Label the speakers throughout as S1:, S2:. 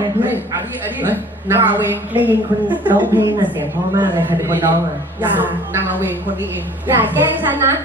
S1: เพื่อน
S2: อันนี้
S1: นางเวงได้ยินคนร้องเพลงอะเสียงเพราะมากเลยใครเป็นคนร้องอะนางเวงคนนี้เอง
S3: อย่าแกล้งฉันนะ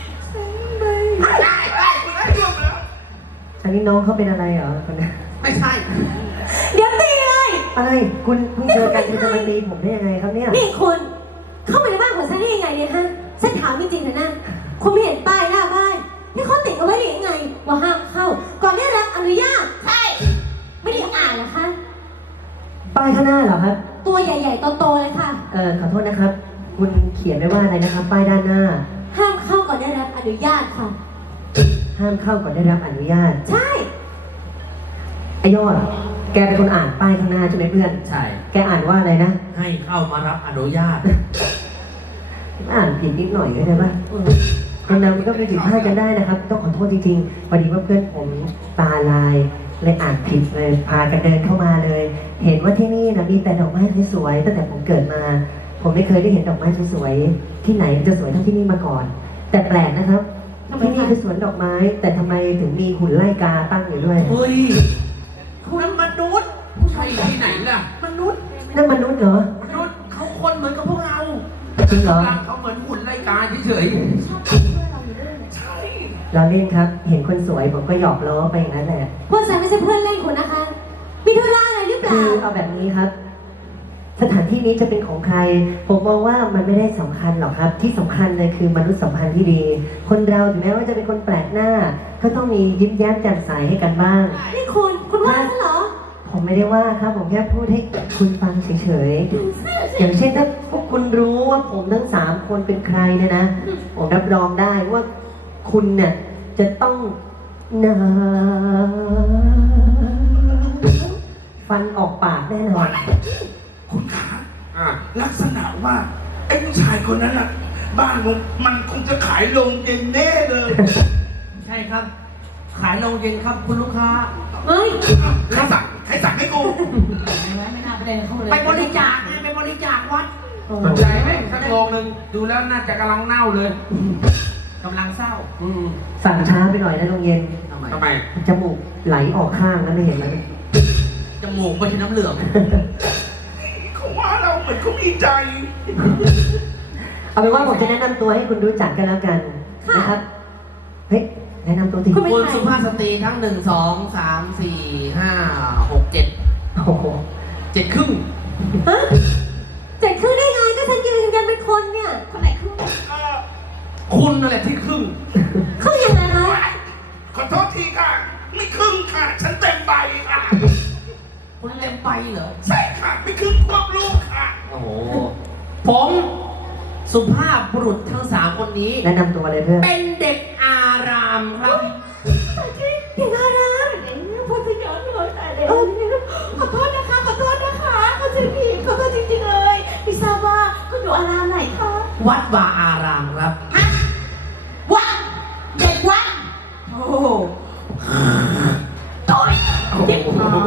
S2: ได้คุณได้ร่วมแล้ว
S1: อันนี้น้องเขาเป็นอะไรเหรอคนนี้
S2: ไม่ใช่
S3: เดี๋ยวตีเลย
S1: อะไรคุณเพิ่งเจอกันคุณจะมาตีผมได้ยังไงครับเนี่ย
S3: นี่คุณเข้ามาในบ้านของฉันได้ยังไงเนี่ยฮะฉันถามจริงๆนะคุณไม่เห็นป้ายหน้าบ้านที่เขาติดเอาไว้ได้ยังไงว่าห้ามเข้าก่อนได้รับอนุญาตใช่ไม่ได้อ่านเหรอคะ
S1: ป้ายข้างหน้าเหรอครับ
S3: ตัวใหญ่ๆโตๆเลยค่ะ
S1: ขอโทษนะครับคุณเขียนไว้ว่าอะไรนะครับป้ายด้านหน้า
S3: ห้ามเข้าก่อนได้รับอนุญาตค่ะ
S1: ห้ามเข้าก่อนได้รับอนุญาต
S3: ใช่
S1: ไอยอดแกเป็นคนอ่านป้ายข้างหน้าใช่ไหมเพื่อน
S2: ใช่
S1: แกอ่านว่าอะไรนะ
S2: ให้เข้ามารับอนุญาต
S1: อ่านผิดนิดหน่อยก็ได้ปะคนเรามันก็มีผิดพลาดกันได้นะครับต้องขอโทษจริงๆพอดีว่าเพื่อนผมตาลายเลยอ่านผิดเลยพากันเดินเข้ามาเลยเห็นว่าที่นี่นะมีแต่ดอกไม้สวยๆตั้งแต่ผมเกิดมาผมไม่เคยได้เห็นดอกไม้สวยๆที่ไหนจะสวยเท่าที่นี่มาก่อนแต่แปลกนะครับที่นี่คือสวนดอกไม้แต่ทำไมถึงมีหุ่นไล่กาตั้งอยู่ด้วย
S2: เฮ้ยคุณมนุษย์ผู้ชายที่ไหนล่ะมนุษย์
S1: นั่นมนุษย์เหรอ
S2: มนุษย์เขาคนเหมือนกับพวกเรา
S1: จริงเหรอ
S2: เขาเหมือนหุ่นไล่กาเฉย
S1: ใช่เราเล่นครับเห็นคนสวยผมก็หยอกล้อไปอย่างนั้นแหละ
S3: พวกฉันไม่ใช่เพื่อนเล่นคุณนะคะมีธุระอะไรหรือเปล่า
S1: คือเอาแบบนี้ครับสถานที่นี้จะเป็นของใครผมมองว่ามันไม่ได้สำคัญหรอกครับที่สำคัญเลยคือมนุษยสัมพันธ์ที่ดีคนเราถึงแม้ว่าจะเป็นคนแปลกหน้าก็ต้องมียิ้มแย้มแจ่มใสให้กันบ้าง
S3: นี่คุณว่าฉันเหรอ
S1: ผมไม่ได้ว่าครับผมแค่พูดให้คุณฟังเฉยๆอย่างเช่นถ้าพวกคุณรู้ว่าผมทั้ง3คนเป็นใครเนี่ยนะผมรับรองได้ว่าคุณเนี่ยจะต้องฟันออกปากแน่นอน
S2: คุณขาลักษณะว่าไอ้ผู้ชายคนนั้นน่ะบ้านมันคงจะขายโรงเย็นแน่เลยใช่ครับขายโรงเย็นครับคุณลูกค้า
S3: เฮ้ย
S2: ใครสั่งให้กู
S3: ไม่น่าไปเล่นเข้าเลย
S2: ไปบริจาคไงไปบริจาควัดสนใจไหมสักโรงนึงดูแล้วน่าจะกำลังเน่าเลยกำลังเศร้า
S1: สั่งช้าไปหน่อยนะโรงเย็น
S2: ทำไม
S1: จมูกไหลออกข้างนั้นไม่เห็นไหม
S2: จมูกไม่ใช่น้ำเหลืองเขาว่าเราเหมือนเขามีใจ
S1: เอาเป็นว่าผมจะแนะนำตัวให้คุณรู้จักกันแล้วกันนะครับเฮ้ยแนะนำตัวที
S2: คุณสุภาพสตรีทั้ง1 2 3 4 5 6 7
S1: โอ้โห
S2: 7 ครึ่ง
S3: ฮะ7 ครึ่งได้ไงก็ฉันยืนกันเป็นคนเนี่ยคนไหนครึ่ง
S2: คุณนั่นแหละที่ครึ่ง
S3: ครึ่งยังไงคะ
S2: ขอโทษทีค่ะไม่ครึ่งค่ะฉันเต็มใบค่ะคุณเต็มใบเหรอใช่ค่ะไม่ครึ่งควบลูกค่ะโอ้โหผมสุภาพบุรุษทั้ง3คนนี้
S1: แนะนำตัวเลยเพื่อน
S2: เป็นเด็กอารามครับ
S3: เด็กอารามพูดจะย้อนเลยขอโทษนะคะขอโทษนะคะเขาจะผิดขอโทษจริงๆเลยไม่ทราบว่าคุณอยู่อารามไหนคะ
S2: วัดวาอารามครับ
S3: วัดเด็กวัดโอ้โหต่อยเด็กหา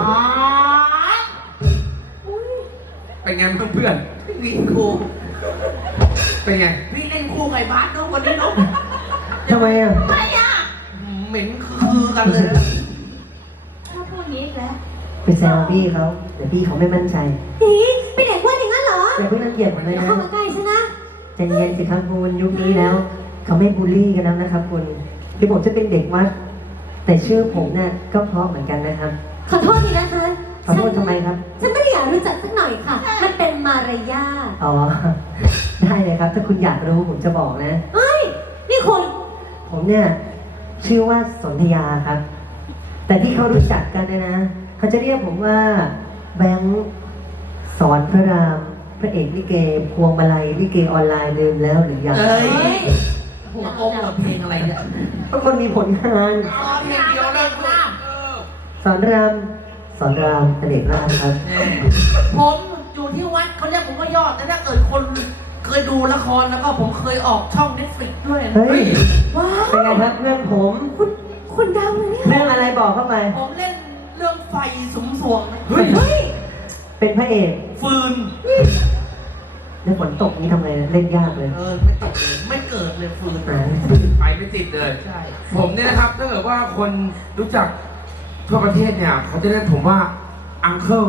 S2: เป็นไงเพื่อนวิ่งคู่เป็นไงพี่เล่นคู่ไก่บาสน้องวันนี้น้อง
S1: ทำไมอ่ะ
S3: ไม่อ่ะ
S2: เหม็นคือกันเลย
S3: ถ้าพูดงี้แล้ว
S1: ไปแซวพี่เขาแต่พี่เขาไม่มั่นใจ
S3: เป็นเด็กว่าอย่างนั้นเหรอ
S1: อย่าเพิ่งรังเกียจผมเลยนะ
S3: เข้ามาใกล้ฉันนะ
S1: ใจเย็นสิครับคุณยุคนี้แล้วเขาไม่บูลลี่กันแล้วนะครับคุณที่ผมจะเป็นเด็กวัดแต่ชื่อผมเนี่ยก็เพราะเหมือนกันนะครับ
S3: ขอโทษทีนะคะ
S1: ขอโทษทำไมครับ
S3: ฉันไม่ได้อยากรู้จักสักหน่อยค่ะมันเป็นมารยาท
S1: อ๋อได้เลยครับถ้าคุณอยากรู้ผมจะบอกนะ
S3: เฮ้ยนี่คุณ
S1: ผมเนี่ยชื่อว่าสนธยาครับแต่ที่เขารู้จักกันนะเขาจะเรียกผมว่าแบงค์สอนพระรามพระเอกลิเกพวงมาลัยลิเกออนไลน์ลืมแล้วหรือยัง
S2: หัวองกับเพลงอะไรเนี่ย
S1: ก็คนมีผลงาน
S2: เพลงเดียวเลิกล่าม
S1: สอนรามเด็กล่ามครับ
S2: ผมอยู่ที่วัดเขาเรียกผมว่ายอดแต่ถ้าเกิดคนเคยดูละครแล้วก็ผมเคยออกช่อง Netflix ด้วย
S1: เฮ้ย
S3: ว้าว
S1: เป็นไงครับเพื่อนผม
S3: คุณดังเลยเนี่ย
S1: เรื่องอะไรบอกเข้าไป
S2: ผมเล่นเรื่องไฟสุมสวง
S1: เฮ้ยเป็นพระเอก
S2: ฟืน
S1: ในฝนตกนี้ทำไงเล่นยากเลย
S2: ไม่ตกเลยไม่เกิดเลยฟืนไปไม่ติดเลยใช่ผมเนี่ยนะครับถ้าเกิดว่าคนรู้จักทั่วประเทศเนี่ยเขาจะเรียกผมว่าอังเคิล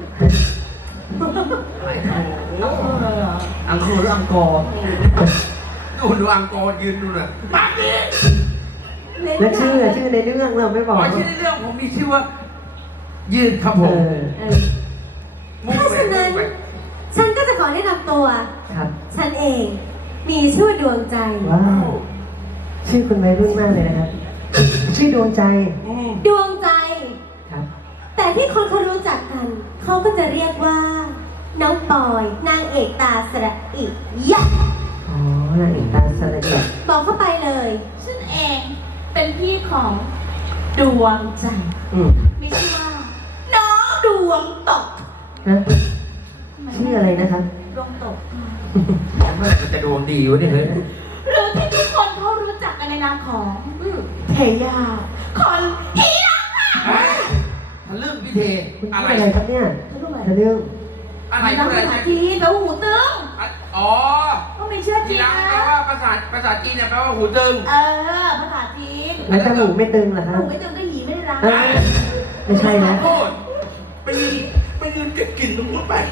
S2: อังเคิลหรืออังกอร์ดูอังกอร์ยืนดูหน่อยปากนี้
S1: แล้วชื่อในเรื่องเราไม่บอก
S2: ชื่อในเรื่องผมมีชื่อว่า ยืนครับผม
S3: ถ้าฉะนั้นฉันก็จะขอแนะนำตัว
S1: ครับ
S3: ฉันเองมีชื่อว่าดวงใจ
S1: ว้าวชื่อคุณวัยรุ่นมากเลยนะครับ ชื่อดวงใจ
S3: ดวงใจ
S1: ครับ
S3: แต่ที่คนเขารู้จักกัน เขาก็จะเรียกว่า น้องปอย นางเอกตาสระอิยะ
S1: อ๋อนางเอกตาสระเอียด
S3: บอกเข้าไปเลย
S4: ฉันเองเป็นพี่ของดวงใจ
S1: อืม
S4: มีชื่อว่าน้องดวงตก
S1: นะชื่ออะไรนะครับ
S4: ดวงตก
S2: เมื่อไหร่มันจะดวงดีวะเนี่ยเฮ้ย
S4: หรือที่ทุกคนเขารู้จักกันในนามของเทยาคนอีรักค่ะ
S2: ทะลึ่งพี่เท
S1: คุณ
S2: อะ
S1: ชื่อ
S2: ไร
S1: อะไรครับเนี่ยทะลึ่ง
S2: อะไร
S4: น้อง
S2: อะไร
S4: ภาษาจีนแปลว่าหูตึง
S2: อ๋อ
S4: ก็ไม่เชื่อ
S2: ที
S4: จีน
S2: รังแปล
S4: นะ
S2: ว่าภาษาจีนเนี่ยแปลว่าหูตึง
S4: ภาษาจีน
S1: แล้วจมูกไม่ตึงเหรอครับ
S4: หูไม่ตึงก็หีไม่ได้รัก
S1: เอ้ยไม่ใช่นะ
S2: โทษไปยืนเก็บกลิ่นตรงนู้นไป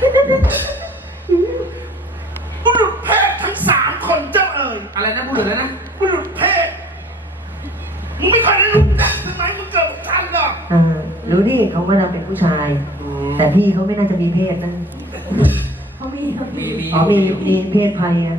S2: บุรุษเพศทั้ง3 คนเจ้าเอ๋ยอะไรนะบุรุษแล้วนะบุรุษเพศมึงไม่เคยได้รู้จักใช่ไหมมึงเกิดกับฉันหรอก
S1: รู้ดิเขาว่าเราเป็นผู้ชาย แต่พี่เขาไม่น่าจะมีเพศนะ
S3: เขามี
S1: อ๋อมีเพศภัยอะ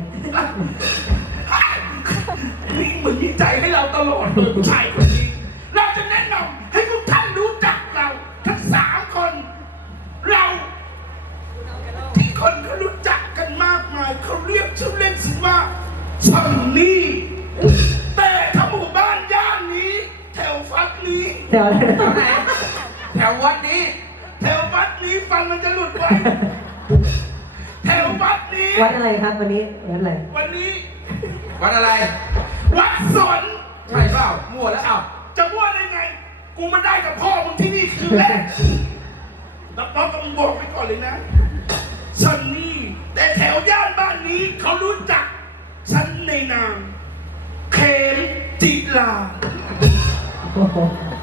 S2: นี่มึงมีใจให้เราตลอดเลยผู้ชายคนนี้เราจะแนะนำให้ทุกท่านรู้จักเราทั้ง3 คน เราที่คนเขารู้จักกันมากมายเขาเรียกชื่อเล่นสิว่าชันนี่แต่ถ้าหมู่บ้านย่านนี้ แถวฟัดนี้
S1: แต่อะไร
S2: แถวไหนแถววัดนี้ แถววัดนี้ฟันมันจะหลุดไว้แถววัดนี้
S1: วัดอะไรครับวันนี้วัดอะไร
S2: วันนี้ วัดอะไร วัดสนใช่เปล่ามั่วแล้วเอ้าจะมั่วได้ไง กูมาได้กับพ่อมึงที่นี่คือแรกรับน้องก็มึงบอกไปก่อนเลยนะฉันนี่แต่แถวย่านบ้านนี้เขารู้จักฉันในนามเขมจิลา
S1: โอ้โห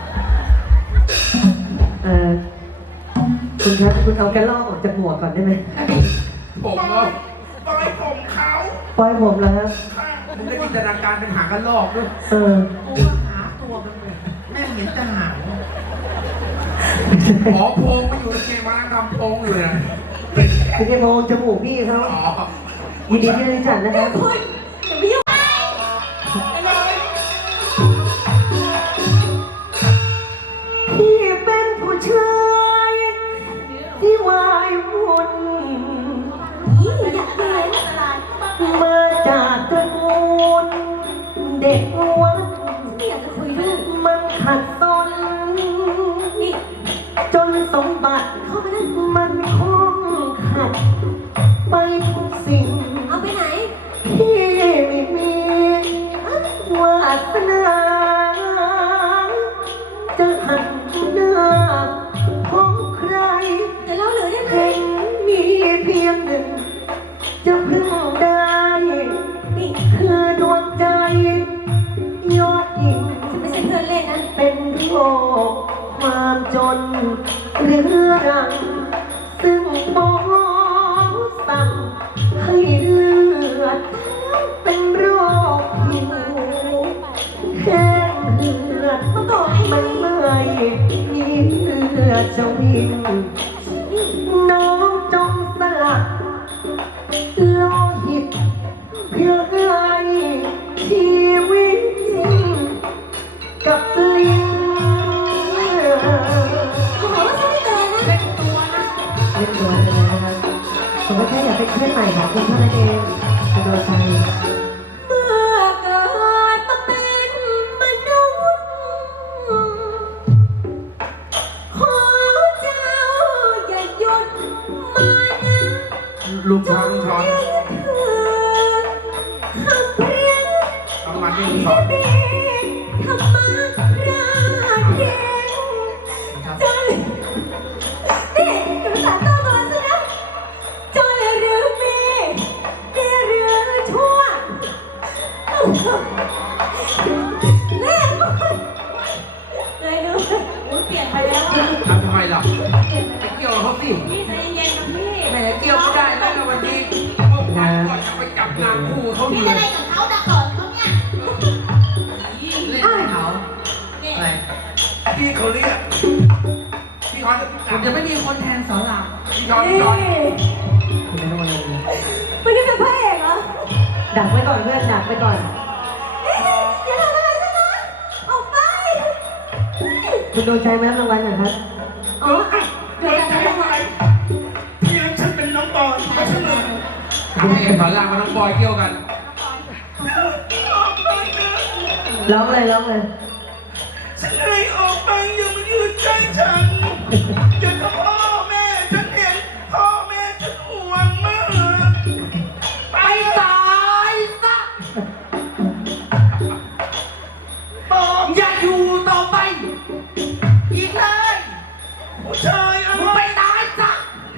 S1: คุณครับคุณเอากระลอกออกจากหมวกก่อนได้ไหม
S2: ผมก็ปล่อยผมเขา
S1: ปล่อยผมแล้วครับ
S2: ค่ะมึงได้จินตนาการเป็นหางกระรอกด้วย
S1: เออ
S2: กูว่าหาตัวมันเลยแม่งเห็นแต่หางหมอโพงมาอยู่ในเกมมานั่งทำโพงอยู่นะ
S1: คุณจะมองจมูกพี่เขา
S2: อ๋อ
S1: ยินดีที่ได้รู้จักนะครับ
S3: คุณอย่าไปยุ่ง
S1: พี่เป็นผู้ชายที่วายวุ่น
S3: ยิ่งอยากเลย
S1: มาจากตระกูลเด็กวัด
S3: ไม่อยากจะคุยด้วย
S1: มันขัดสน
S3: นี่
S1: จนสมบัติ
S3: เข้ามานั่น
S1: มันคงขัดไปทุกสิ่ง
S3: เอาไปไหน
S1: พี่ไม่มีวาสนาจะหันหน้าของใคร
S3: แต่เราเหลือได้ไหม
S1: เห็นมีเพียงหนึ่ง จะพึ่งได้
S3: นี่
S1: คือดวงใจ ยอดยิ่ง
S3: ฉันไม่ใช่เพื่อนเล่นนะ
S1: เป็นโรคความจนเรื้อรัง ซึ่งหมอสั่งให้เลือด เป็นโรคผิวแห้งเลือด
S3: เขาบอกให้
S1: มันเมื่อยมีเลือดจะวิ่งน้องจงสลัดโลหิตเพื่อให้ชีวิตกับลิง
S3: เขาบอกว่าฉันไม่เตือนนะ
S1: เล่นตัวเลยนะครับผมก็แค่อยากเป็นเพื่อนใหม่ของคุณเท่านั้นเองคุณโดนใจ
S3: เมื่อเกิดมาเป็นมนุษย์ขอเจ้าอย่าหยุดมานะ
S2: ลูกช้อนช้อน
S3: คำเรียน
S2: ประมาณนี้ช้อน
S3: ธรรมะราเทจนนี่หนูสาต้องตัวซะนะจนหรือมีเรือชั่วแม่เลยรู้
S4: อุ้ยเปลี่ยนไปแล้วอะ
S2: ทำไมล่ะไปเกี่ยวเขาสิ
S4: พี่ใจเย็นๆนะพี่
S2: แหมเกี่ยวไม่ได้แล้วนะวันนี้เมื่อวานก่อนจะไปจับนางคู่เขาอ
S4: พี่
S2: ยู่
S4: จะ
S2: เล
S4: ได้
S2: ย
S4: กับเขาดักก่อนเขาเนี่ย
S2: เล่นให้เขา
S4: เนี่ย
S2: อะไร
S5: พี่เขาเรียกพี่เขา
S2: ผมจะไม่มีคนแทนสอนราม
S5: พี่เขา
S3: นี่
S5: พี่เขา
S1: คุณไม่ต้องอะไรเลย
S3: มันนี่เป็นพระเอกเหรอ
S1: ดักไว้ก่อนเพื่อนดักไว้ก่อน
S3: เอ๊ะอย่าทำอะไรฉันนะออกไป
S1: คุณโดนใจไหมรางวัลหน่อยครับ
S3: อ๋อเดี๋ยวจะทำอะไร
S5: พี่นั้นฉันเป็นน้องบอลไม่ใช่เหรอ
S2: ให้สอนรามกับน้องบอยเกี่ยวกัน
S1: ร้องเลยร้องเลย
S5: ฉันให้ออกไปอย่ามายืนใกล้ฉันเดี๋ยวถ้าพ่อแม่ฉันเห็นพ่อแม่ฉันห่วงมาก
S2: ไปตายซะ
S5: ปอม
S2: อย่าอยู่ต่อไป อีกเลย
S5: ผู้ชายอะ
S2: มึง
S5: ไร
S2: ไปตายซะ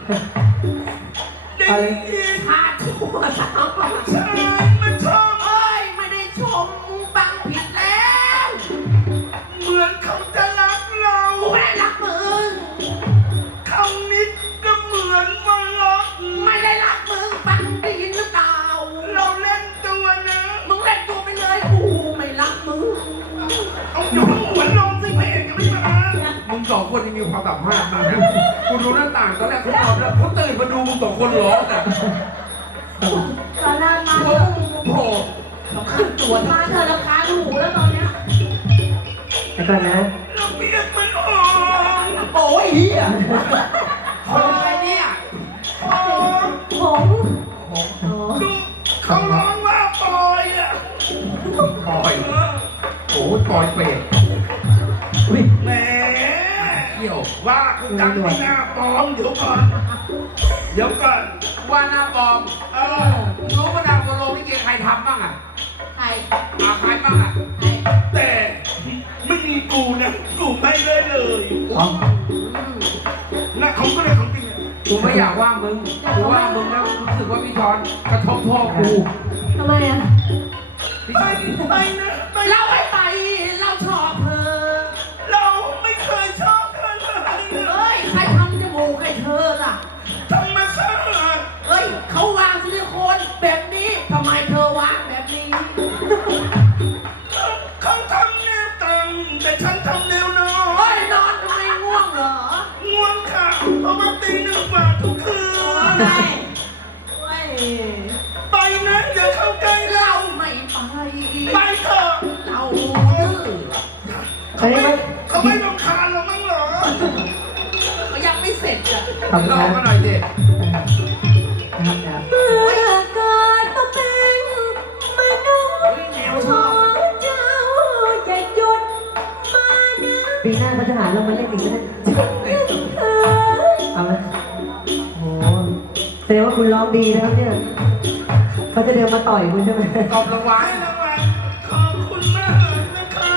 S5: ได้ยิน
S2: พาทั่วสาว
S5: ชายมันชอบ
S2: เอ้ยไม่ได้ชมมึงฟังผิดแล้ว
S5: เหมือนเขาจะรักเรา
S2: กูไม่ได้รักมึง
S5: คำนี้ก็เหมือนว่ารัก
S2: ไม่ได้รักมึงฟังได้ยินหรือเปล่า
S5: เราเล่นตัวนะ
S2: มึงเล่นตัวไปเลยกูไม่รักมึง
S5: เอาอยู่ข้างหัวลงสิเพลงยังไม่มา
S2: มึงสองคนยังมีความสามารถมากนะกูดูหน้าต่างตอนแรกเขานอนแล้วเขาตื่นมาดูมึงสองคนร้องอ่ะ
S4: สอนรามมา
S2: โอ้โห
S4: ขึ้นตัวมาเธอราคาหูแล้วตอนเนี้ย
S1: แล้วก่อนนะ
S5: เราเบียดมันออก
S2: โอ้ยเฮียคนอะไรเนี่ย
S5: ออก
S3: ผม
S5: ดูเขาร้องว่าปอยอ่ะ
S2: ปล่อยโอ้ยปล่อยเปรต
S1: อุ้ย
S5: แหม
S2: เกี่ยว
S5: ว่ากูจำไม่น่าปลอมเดี๋ยวก่อน เดี๋ยวก่อน
S2: ว่าหน้าปลอม
S5: เออ
S2: รู้ว่าดาวโปโลนี่เกใครทำบ้างอ่ะ
S4: ใคร
S2: ใครบ้างอ่ะ
S4: ใคร
S5: แต่ไม่มีกูนะกูไม่ได้เลย
S1: อ๋อ
S5: นะเขาก็เลยของจริงอะ
S2: กูไม่อยากว่ามึงกูว่ามึงแล้วรู้สึกว่าพี่ชอนกระทบพ่อกู
S3: ทำไมอ่ะ
S2: พี่
S5: ไป
S2: ชอน
S5: ไปนะไป
S2: เราไม่ไปเราชอบเธอ
S5: เราไม่เคยชอบเธอเลย
S2: เอ้ยใครทำจมูกให้เธอล่ะ
S5: ธรรมชาติ
S2: เอ้ยเขาวางซิลิโคนแบบนี้ทำไมเธอวางแบบนี้
S5: เขาทำแนวตั้งแต่ฉันทำแนวนอ
S2: เอ้
S5: น
S2: ยนอนทำไมง่วงเหรอ
S5: ง่วงค่ะเพราะว่าตีหนึ่งกว่าทุกคืน
S2: ไม่เว้ย
S5: ไปนะอย่าเข้าใกล้เรา
S2: เราไม่ไป
S5: ไปเถอะ
S2: เราดื้อ
S1: เขาเรียกว่า
S5: เขาไม่รำคาญเรามั้งเหรอ
S2: เขายังไม่เสร็จอ่ะ
S1: ขอบคุณ
S2: ร
S1: ค
S2: อ
S1: รับ
S2: มาหน่อยดิ
S1: นะครับครับ
S3: เมื่อเกิดมาเป็นมนุษย์ของเจ้าอย่าหยุดมานะ
S1: ปีหน้าเขาจะหาเรามาเล่นอีกแล้ว
S3: เธอ
S1: เอาละโอ้แสดงว่าคุณร้องดีนะครับเนี่ยเขาจะเดินมาต่อยคุณใช่ไหม
S2: ตอบรางวัล
S5: ให้รางวัลขอบคุณมากนะครับ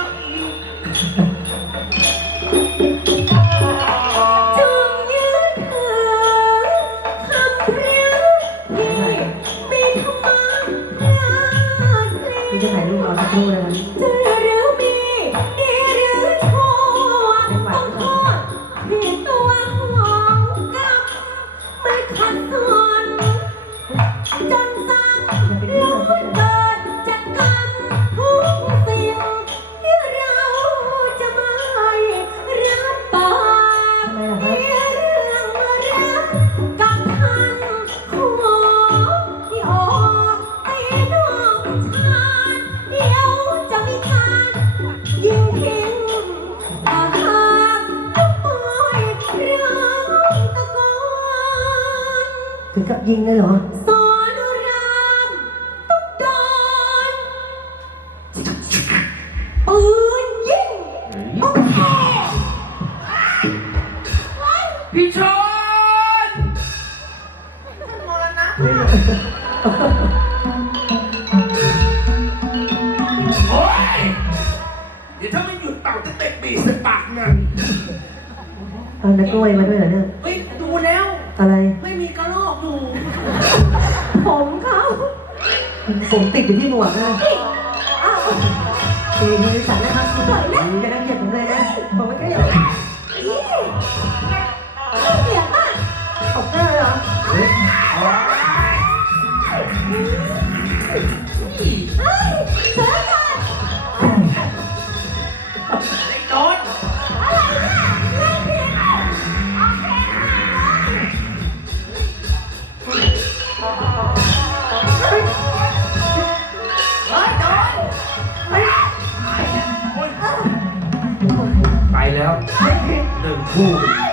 S3: จงยืนเถิดคำเพรียงที่มีธรรมะพลาดเพล
S1: นี่
S3: ง
S1: จะถ่ายรูปรอสักครู่นะครับ
S3: จะหรือมีดีหรือชั่วต้องโทษที่ตัวของกรรมไม่ขัดสนจนสั่งล้มเกิดจากกรรมทุกสิ่งที่เราจะไม่รับปาก
S1: ทำไมล่ะครับ
S3: มีเรื่องรักกับท่านขอที่ออกไปนอกชาติเดี๋ยวจะมีการยิงทิ้งอาหารทุกปอยร้องตะโกน
S1: ถึงกับยิงเลยเหรอ
S3: สอนรามต้องโดนปืนยิงโอเค
S2: พี่ชอน
S4: มรณะ
S5: โอ๊ยเดี๋ยวถ้าไม่หยุดเป่าจะเตะบีใส่ปากเงิน
S1: เอานักกล้วยมาด้วยเหรอเนี่ย
S2: เฮ้ยดูแล้ว
S1: อะไร
S2: ไม่มีกระรอกอยู่
S3: ผมเขา
S1: ผมติดอยู่ที่หนวดนะเฮ้ยสั่นนะครับจะนั่งเหยียดผมเลยนะผมไม่ใช่อย่างนั้น
S3: อี
S1: ไม่ผิด
S2: หนึ่งคู่